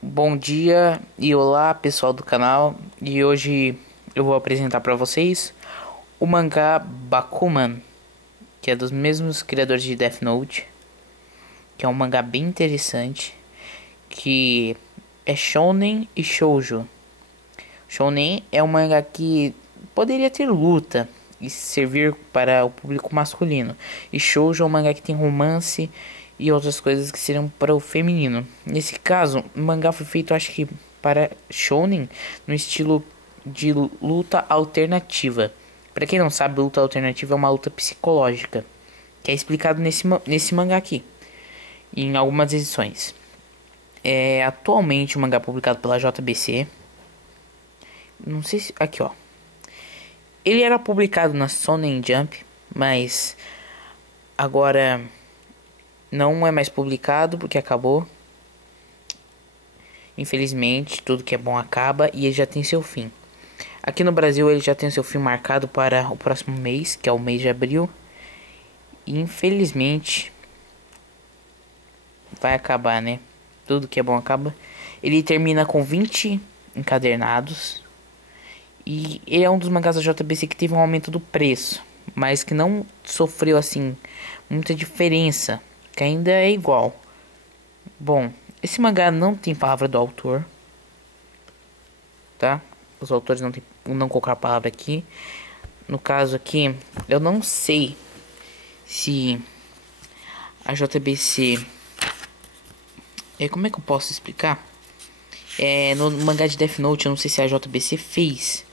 Bom dia e olá pessoal do canal, e hoje eu vou apresentar para vocês o mangá Bakuman, que é dos mesmos criadores de Death Note, que é um mangá bem interessante, que é shounen e shoujo. Shounen é um mangá que poderia ter luta e servir para o público masculino, e shoujo é um mangá que tem romance e outras coisas que seriam para o feminino. Nesse caso, o mangá foi feito, acho que para shounen, no estilo de luta alternativa. Para quem não sabe, luta alternativa é uma luta psicológica, que é explicado nesse mangá aqui, em algumas edições. Atualmente o mangá é publicado pela JBC. Não sei se aqui, ó. Ele era publicado na Shonen Jump, mas agora não é mais publicado porque acabou. Infelizmente, tudo que é bom acaba e ele já tem seu fim. Aqui no Brasil ele já tem seu fim marcado para o próximo mês, que é o mês de abril. E infelizmente vai acabar, né? Tudo que é bom acaba. Ele termina com 20 encadernados. E ele é um dos mangás da JBC que teve um aumento do preço, mas que não sofreu assim muita diferença, que ainda é igual. Bom, esse mangá não tem palavra do autor, tá? Os autores não colocaram a palavra aqui. No caso aqui, eu não sei se a JBC... como é que eu posso explicar? No mangá de Death Note, eu não sei se a JBC fez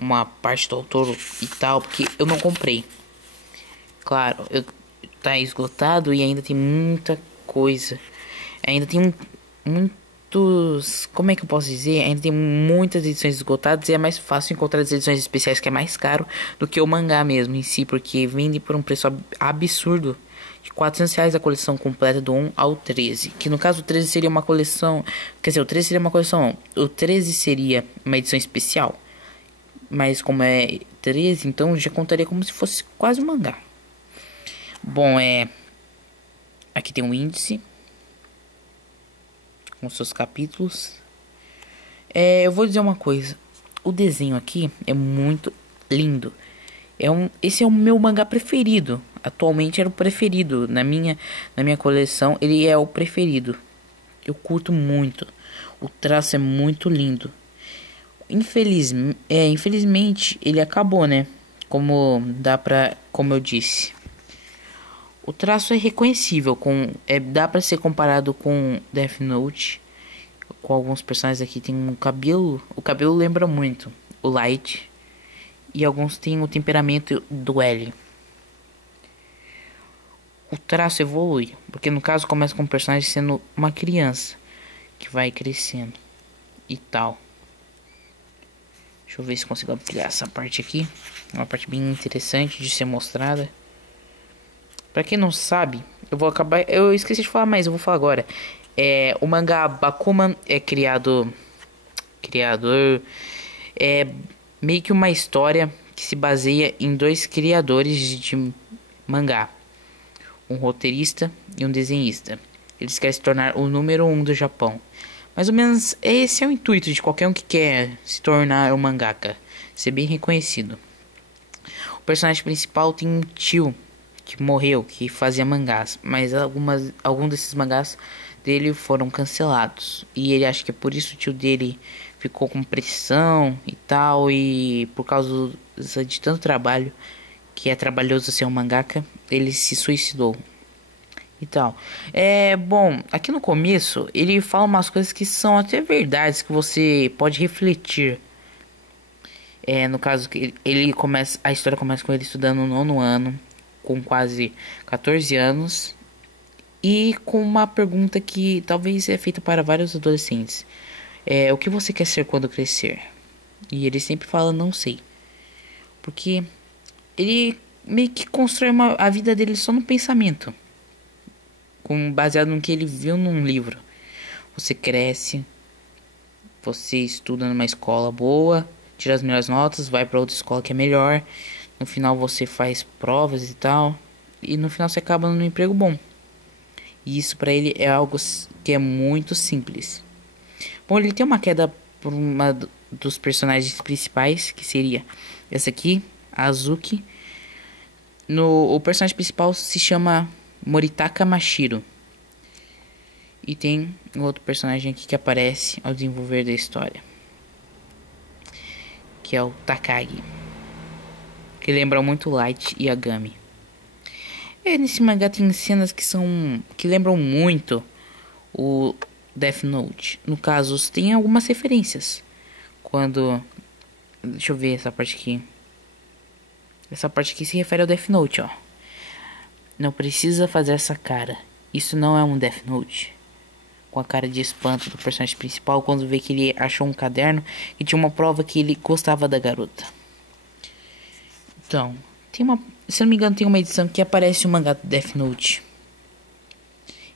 uma parte do autor e tal, porque eu não comprei. Claro, tá esgotado e ainda tem muita coisa. Ainda tem muitos... Como é que eu posso dizer? Ainda tem muitas edições esgotadas e é mais fácil encontrar as edições especiais, que é mais caro do que o mangá mesmo em si, porque vende por um preço absurdo. De R$ 400 a coleção completa do 1 ao 13. Que no caso o 13 seria uma coleção... Quer dizer, o 13 seria uma coleção... O 13 seria uma edição especial. Mas como é 13, então já contaria como se fosse quase um mangá. Bom, aqui tem um índice com seus capítulos. Eu vou dizer uma coisa. O desenho aqui é muito lindo. Esse é o meu mangá preferido. Atualmente era o preferido. Na minha coleção, ele é o preferido. Eu curto muito. O traço é muito lindo. Infelizmente ele acabou, né? Como eu disse. O traço é reconhecível, dá pra ser comparado com Death Note. Com alguns personagens aqui tem um cabelo, o cabelo lembra muito o Light. E alguns têm o temperamento do L. O traço evolui, porque no caso começa com o personagem sendo uma criança que vai crescendo e tal. Deixa eu ver se consigo ampliar essa parte aqui. Uma parte bem interessante de ser mostrada. Pra quem não sabe, eu esqueci de falar, mas eu vou falar agora. O mangá Bakuman é criador. É meio que uma história que se baseia em dois criadores de mangá. Um roteirista e um desenhista. Eles querem se tornar o número 1 do Japão. Mais ou menos esse é o intuito de qualquer um que quer se tornar um mangaka, ser bem reconhecido. O personagem principal tem um tio que morreu, que fazia mangás, mas alguns desses mangás dele foram cancelados. E ele acha que é por isso o tio dele ficou com pressão e tal, e por causa de tanto trabalho, que é trabalhoso ser um mangaka, ele se suicidou. E tal. Bom, aqui no começo ele fala umas coisas que são até verdades, que você pode refletir. No caso que a história começa com ele estudando no 9º ano, com quase 14 anos, e com uma pergunta que talvez é feita para vários adolescentes. O que você quer ser quando crescer? E ele sempre fala não sei. Porque ele meio que constrói a vida dele só no pensamento, baseado no que ele viu num livro. Você cresce, você estuda numa escola boa, tira as melhores notas, vai para outra escola que é melhor. No final você faz provas e tal, e no final você acaba num emprego bom. E isso para ele é algo que é muito simples. Bom, ele tem uma queda por dos personagens principais, que seria essa aqui, a Azuki. O personagem principal se chama Moritaka Mashiro. E tem um outro personagem aqui que aparece ao desenvolver da história, que é o Takagi, que lembra muito Light e Agami. Nesse mangá tem cenas que lembram muito o Death Note. No caso, tem algumas referências. Deixa eu ver essa parte aqui. Essa parte aqui se refere ao Death Note, ó. Não precisa fazer essa cara. Isso não é um Death Note. Com a cara de espanto do personagem principal quando vê que ele achou um caderno e tinha uma prova que ele gostava da garota. Então, se não me engano, tem uma edição que aparece o mangá do Death Note.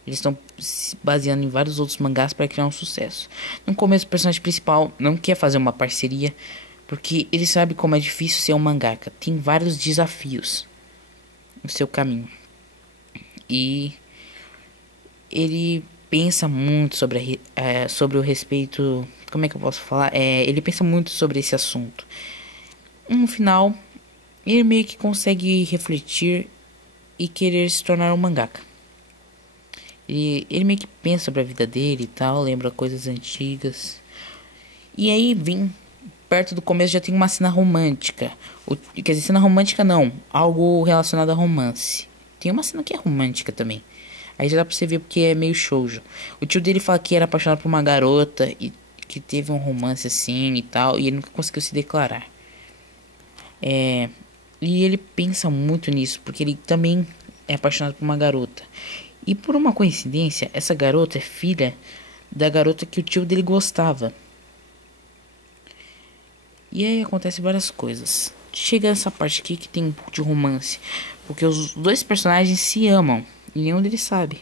Eles estão se baseando em vários outros mangás para criar um sucesso. No começo, o personagem principal não quer fazer uma parceria, porque ele sabe como é difícil ser um mangaka. Tem vários desafios no seu caminho. E ele pensa muito sobre o respeito. Como é que eu posso falar? Ele pensa muito sobre esse assunto. No final, ele meio que consegue refletir e querer se tornar um mangaka. Ele meio que pensa sobre a vida dele e tal, lembra coisas antigas. E aí vem perto do começo, já tem uma cena romântica. Quer dizer, cena romântica não, algo relacionado a romance. Tem uma cena que é romântica também. Aí já dá pra você ver porque é meio shoujo. O tio dele fala que era apaixonado por uma garota e que teve um romance assim e tal, e ele nunca conseguiu se declarar. E ele pensa muito nisso, porque ele também é apaixonado por uma garota. E por uma coincidência, essa garota é filha da garota que o tio dele gostava. E aí acontece várias coisas. Chega essa parte aqui que tem um pouco de romance, porque os dois personagens se amam e nenhum deles sabe.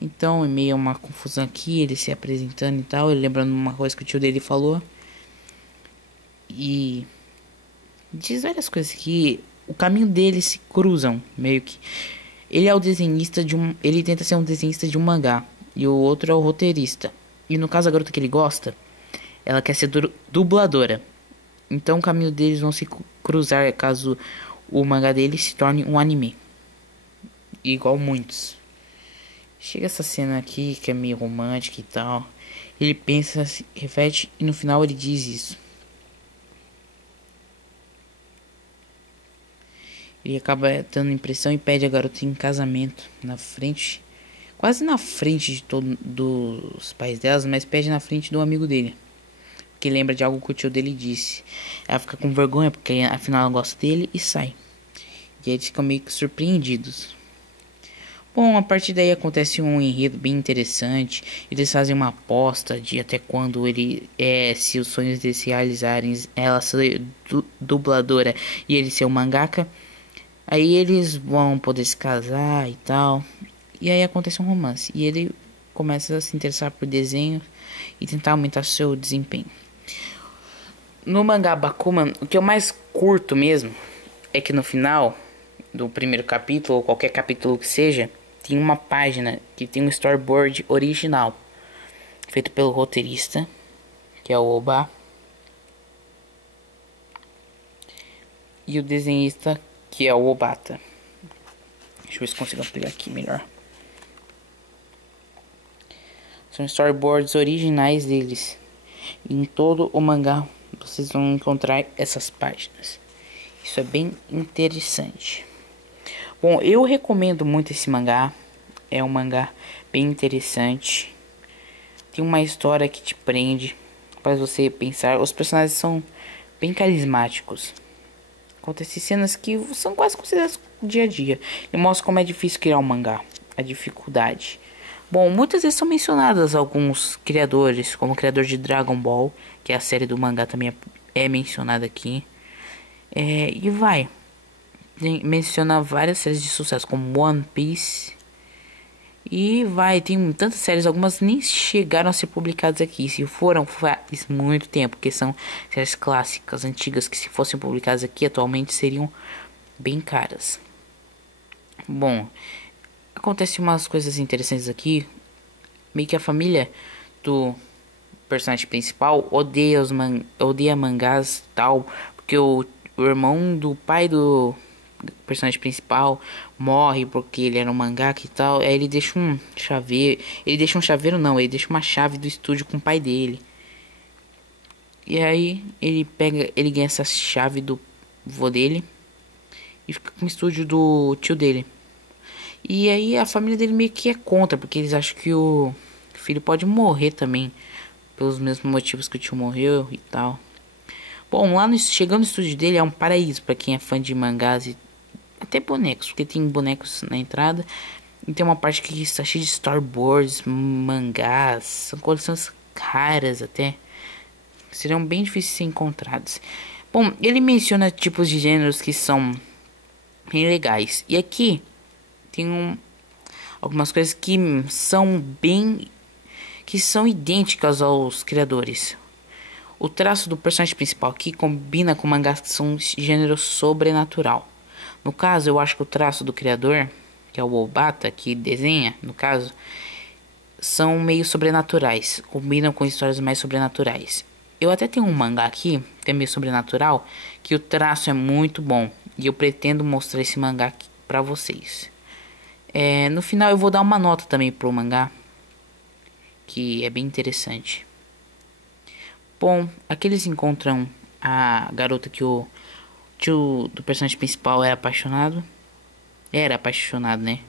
Então é meio uma confusão aqui, ele se apresentando e tal, ele lembrando uma coisa que o tio dele falou. E diz várias coisas que o caminho deles se cruzam, meio que. Ele é o desenhista ele tenta ser um desenhista de um mangá e o outro é o roteirista. E no caso a garota que ele gosta, ela quer ser dubladora. Então o caminho deles vão se cruzar caso o mangá dele se torne um anime. Igual muitos. Chega essa cena aqui que é meio romântica e tal. Ele pensa, se reflete e no final ele diz isso. Ele acaba dando impressão e pede a garota em casamento na frente, quase na frente de dos pais delas, mas pede na frente do amigo dele, que lembra de algo que o tio dele disse. Ela fica com vergonha porque afinal ela gosta dele e sai. E eles ficam meio que surpreendidos. Bom, a partir daí acontece um enredo bem interessante. Eles fazem uma aposta de até quando se os sonhos deles se realizarem, ela ser dubladora e ele ser um mangaka. Aí eles vão poder se casar e tal. E aí acontece um romance. E ele começa a se interessar por desenho e tentar aumentar seu desempenho. No mangá Bakuman, o que eu mais curto mesmo é que no final do primeiro capítulo, ou qualquer capítulo que seja, tem uma página que tem um storyboard original, feito pelo roteirista, que é o Oba, e o desenhista, que é o Obata. Deixa eu ver se consigo pegar aqui melhor. São storyboards originais deles. Em todo o mangá vocês vão encontrar essas páginas. Isso é bem interessante. Bom, eu recomendo muito esse mangá. É um mangá bem interessante. Tem uma história que te prende, faz você pensar. Os personagens são bem carismáticos. Acontecem cenas que são quase consideradas dia a dia. E mostra como é difícil criar um mangá. A dificuldade. Bom, muitas vezes são mencionadas alguns criadores, como o criador de Dragon Ball, que é a série do mangá também é mencionada aqui. E vai. Menciona várias séries de sucesso, como One Piece. E vai, tem tantas séries, algumas nem chegaram a ser publicadas aqui. Se foram, faz muito tempo, porque são séries clássicas, antigas, que se fossem publicadas aqui atualmente seriam bem caras. Bom, acontece umas coisas interessantes aqui. Meio que a família do personagem principal odeia mangás e tal, porque o irmão do pai do personagem principal morre porque ele era um mangaka e tal. Aí ele deixa um chaveiro. Ele deixa um chaveiro não, ele deixa uma chave do estúdio com o pai dele. E aí ele ganha essa chave do vô dele e fica com o estúdio do tio dele. E aí a família dele meio que é contra, porque eles acham que o filho pode morrer também, pelos mesmos motivos que o tio morreu e tal. Bom, chegando no estúdio dele é um paraíso para quem é fã de mangás e até bonecos, porque tem bonecos na entrada. E tem uma parte que está cheia de storyboards, mangás, são coleções raras até. Seriam bem difíceis de ser encontrados. Bom, ele menciona tipos de gêneros que são bem legais. E aqui tem algumas coisas que são idênticas aos criadores. O traço do personagem principal aqui combina com mangás que são gênero sobrenatural. No caso, eu acho que o traço do criador, que é o Obata, que desenha, no caso, são meio sobrenaturais. Combinam com histórias mais sobrenaturais. Eu até tenho um mangá aqui, que é meio sobrenatural, que o traço é muito bom. E eu pretendo mostrar esse mangá aqui pra vocês. No final eu vou dar uma nota também pro mangá, que é bem interessante. Bom, aqui eles encontram a garota que o tio do personagem principal era apaixonado. Era apaixonado, né?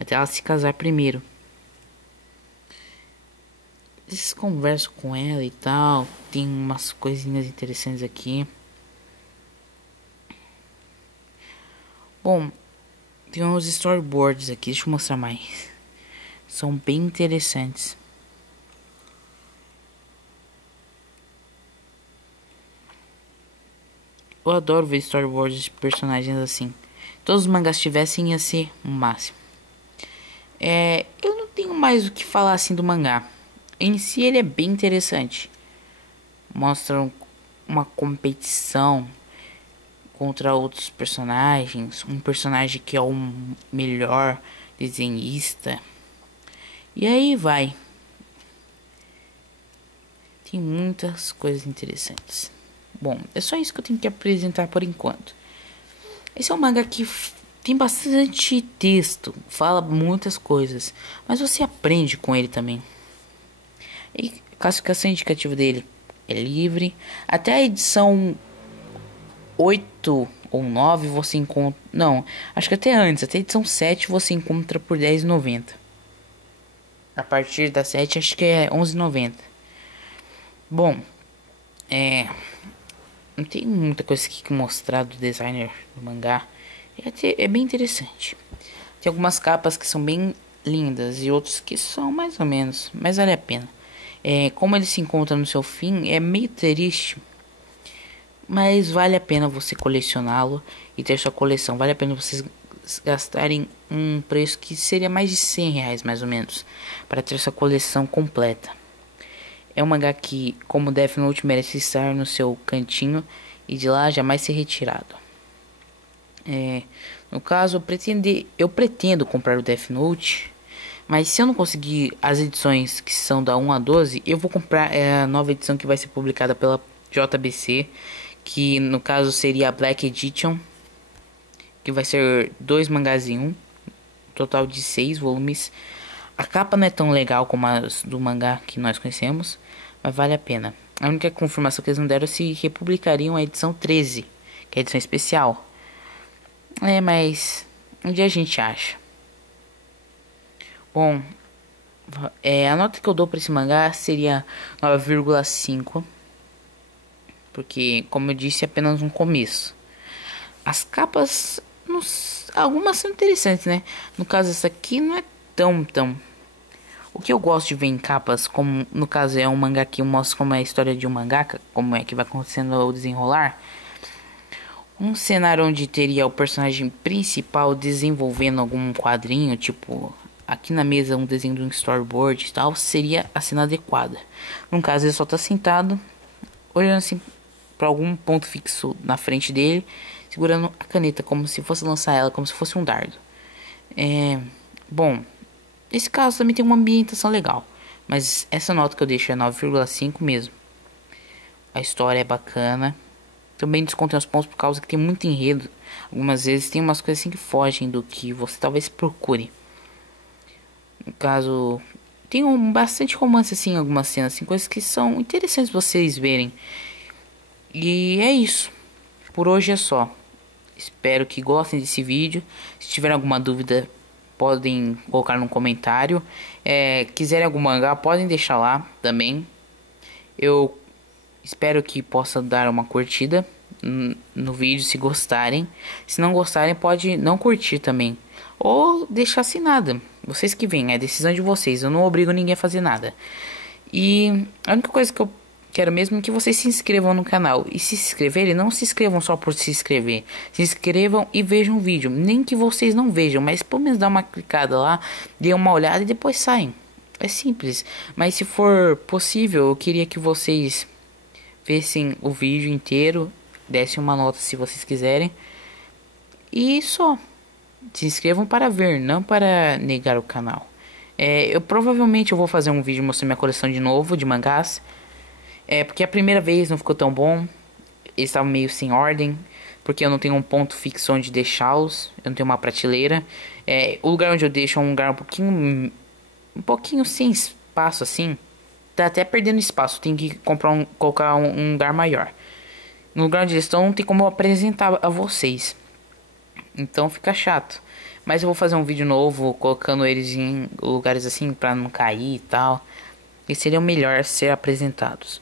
Até ela se casar primeiro. Eles conversam com ela e tal. Tem umas coisinhas interessantes aqui. Bom, tem uns storyboards aqui. Deixa eu mostrar mais. São bem interessantes. Eu adoro ver storyboards de personagens assim. Todos os mangás tivessem, ia ser o máximo. Eu não tenho mais o que falar assim do mangá. Em si ele é bem interessante. Mostra uma competição contra outros personagens. Um personagem que é o melhor desenhista. E aí vai. Tem muitas coisas interessantes. Bom, é só isso que eu tenho que apresentar por enquanto. Esse é um mangá que tem bastante texto, fala muitas coisas, mas você aprende com ele também. E a classificação indicativa dele é livre. Até a edição 8 ou 9 você encontra... Não, acho que até antes, até a edição 7 você encontra por R$10,90. A partir da 7 acho que é R$11,90. Bom, não tem muita coisa aqui que mostrar do designer do mangá. É bem interessante. Tem algumas capas que são bem lindas e outras que são mais ou menos, mas vale a pena. Como ele se encontra no seu fim, é meio triste, mas vale a pena você colecioná-lo e ter sua coleção. Vale a pena vocês gastarem um preço que seria mais de R$100 mais ou menos, para ter sua coleção completa. É um mangá que, como Death Note, merece estar no seu cantinho e de lá jamais ser retirado. No caso, eu pretendo comprar o Death Note, mas se eu não conseguir as edições que são da 1 a 12, eu vou comprar a nova edição que vai ser publicada pela JBC, que no caso seria a Black Edition, que vai ser 2 mangás em 1, total de 6 volumes. A capa não é tão legal como as do mangá que nós conhecemos, mas vale a pena. A única confirmação que eles não deram é se republicariam a edição 13, que é a edição especial. Mas um dia a gente acha. Bom, a nota que eu dou para esse mangá seria 9,5, porque, como eu disse, é apenas um começo. As capas, algumas são interessantes, né? No caso, essa aqui não é tão. O que eu gosto de ver em capas, como no caso é um mangá que mostra como é a história de um mangaka, como é que vai acontecendo o desenrolar. Um cenário onde teria o personagem principal desenvolvendo algum quadrinho, tipo aqui na mesa um desenho de um storyboard e tal, seria a cena adequada. No caso ele só tá sentado, olhando assim para algum ponto fixo na frente dele, segurando a caneta como se fosse lançar ela, como se fosse um dardo. Bom, esse caso também tem uma ambientação legal. Mas essa nota que eu deixo é 9,5 mesmo. A história é bacana. Também descontei os pontos por causa que tem muito enredo. Algumas vezes tem umas coisas assim que fogem do que você talvez procure. No caso, tem bastante romance assim, em algumas cenas, assim, coisas que são interessantes vocês verem. E é isso. Por hoje é só. Espero que gostem desse vídeo. Se tiverem alguma dúvida, podem colocar no comentário. Quiserem algum mangá, podem deixar lá também. Eu espero que possa dar uma curtida no vídeo se gostarem. Se não gostarem, pode não curtir também. Ou deixar sem nada. Vocês que veem, é decisão de vocês. Eu não obrigo ninguém a fazer nada. E a única coisa que eu quero mesmo é que vocês se inscrevam no canal. E se inscreverem, não se inscrevam só por se inscrever. Se inscrevam e vejam o vídeo. Nem que vocês não vejam, mas pelo menos dá uma clicada lá, dê uma olhada e depois saem. É simples. Mas se for possível, eu queria que vocês vissem o vídeo inteiro, dessem uma nota se vocês quiserem. E só. Se inscrevam para ver, não para negar o canal. Eu provavelmente eu vou fazer um vídeo mostrando minha coleção de novo de mangás. Porque a primeira vez não ficou tão bom. Eles estavam meio sem ordem. Porque eu não tenho um ponto fixo onde deixá-los. Eu não tenho uma prateleira. O lugar onde eu deixo é um lugar um pouquinho sem espaço assim. Tá até perdendo espaço. Tem que colocar um lugar maior. No lugar onde eles estão, não tem como eu apresentar a vocês. Então fica chato. Mas eu vou fazer um vídeo novo colocando eles em lugares assim pra não cair e tal. E seriam melhor ser apresentados.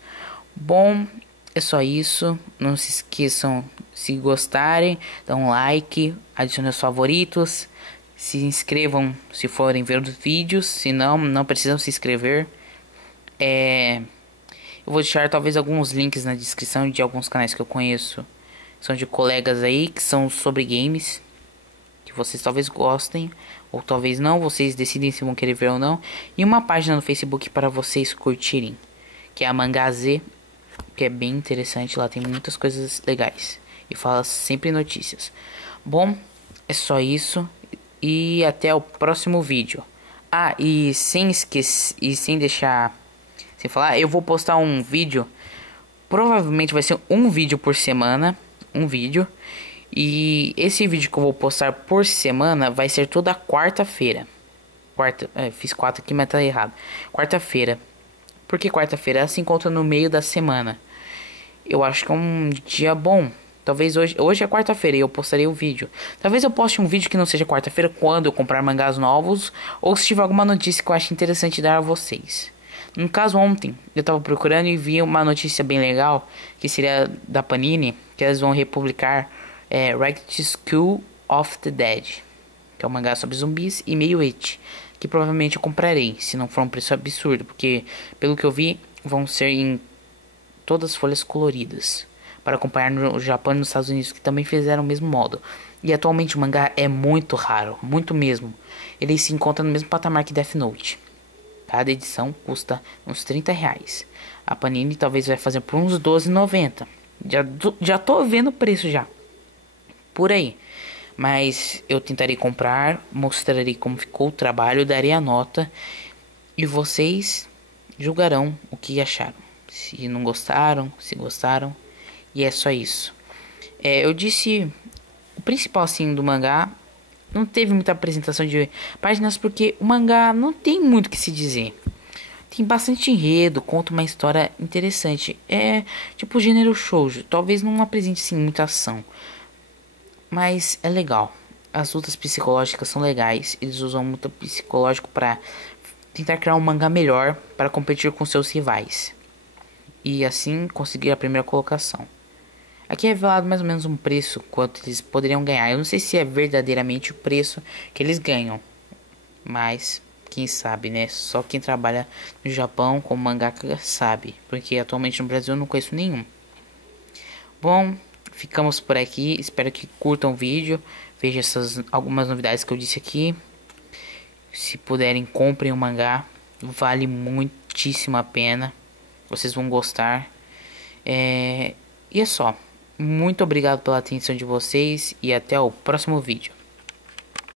Bom, é só isso. Não se esqueçam, se gostarem, dá um like, adicione os favoritos. Se inscrevam se forem ver os vídeos. Se não, não precisam se inscrever. Eu vou deixar talvez alguns links na descrição de alguns canais que eu conheço. São de colegas aí que são sobre games, que vocês talvez gostem ou talvez não, vocês decidem se vão querer ver ou não. E uma página no Facebook para vocês curtirem, que é a Mangá Z, que é bem interessante, lá tem muitas coisas legais e fala sempre notícias. Bom, é só isso e até o próximo vídeo. E sem esquecer e sem deixar sem falar, eu vou postar um vídeo. Provavelmente vai ser um vídeo por semana. Um vídeo. E esse vídeo que eu vou postar por semana vai ser toda quarta-feira. Fiz 4 aqui, mas tá errado. Quarta-feira. Por que quarta-feira? Ela se encontra no meio da semana. Eu acho que é um dia bom. Talvez hoje é quarta-feira e eu postarei o vídeo. Talvez eu poste um vídeo que não seja quarta-feira quando eu comprar mangás novos. Ou se tiver alguma notícia que eu acho interessante dar a vocês. No caso, ontem eu tava procurando e vi uma notícia bem legal, que seria da Panini, que elas vão republicar Ragged School of the Dead, que é um mangá sobre zumbis e meio eti, que provavelmente eu comprarei, se não for um preço absurdo, porque pelo que eu vi, vão ser em todas as folhas coloridas, para acompanhar no Japão e nos Estados Unidos, que também fizeram o mesmo modo. E atualmente o mangá é muito raro, muito mesmo. Ele se encontra no mesmo patamar que Death Note. Cada edição custa uns R$30. A Panini talvez vai fazer por uns R$12,90. Já tô vendo o preço já. Por aí. Mas eu tentarei comprar, mostrarei como ficou o trabalho, darei a nota. E vocês julgarão o que acharam. Se não gostaram, se gostaram. E é só isso. Eu disse o principal assim do mangá. Não teve muita apresentação de páginas porque o mangá não tem muito o que se dizer. Tem bastante enredo, conta uma história interessante. É tipo o gênero shoujo. Talvez não apresente assim muita ação. Mas é legal. As lutas psicológicas são legais. Eles usam muito psicológico para tentar criar um mangá melhor para competir com seus rivais. E assim conseguir a primeira colocação. Aqui é revelado mais ou menos um preço quanto eles poderiam ganhar. Eu não sei se é verdadeiramente o preço que eles ganham, mas quem sabe, né? Só quem trabalha no Japão como mangaka sabe, porque atualmente no Brasil eu não conheço nenhum. Bom, ficamos por aqui. Espero que curtam o vídeo. Vejam essas algumas novidades que eu disse aqui. Se puderem, comprem o mangá. Vale muitíssimo a pena. Vocês vão gostar. E é só. Muito obrigado pela atenção de vocês e até o próximo vídeo.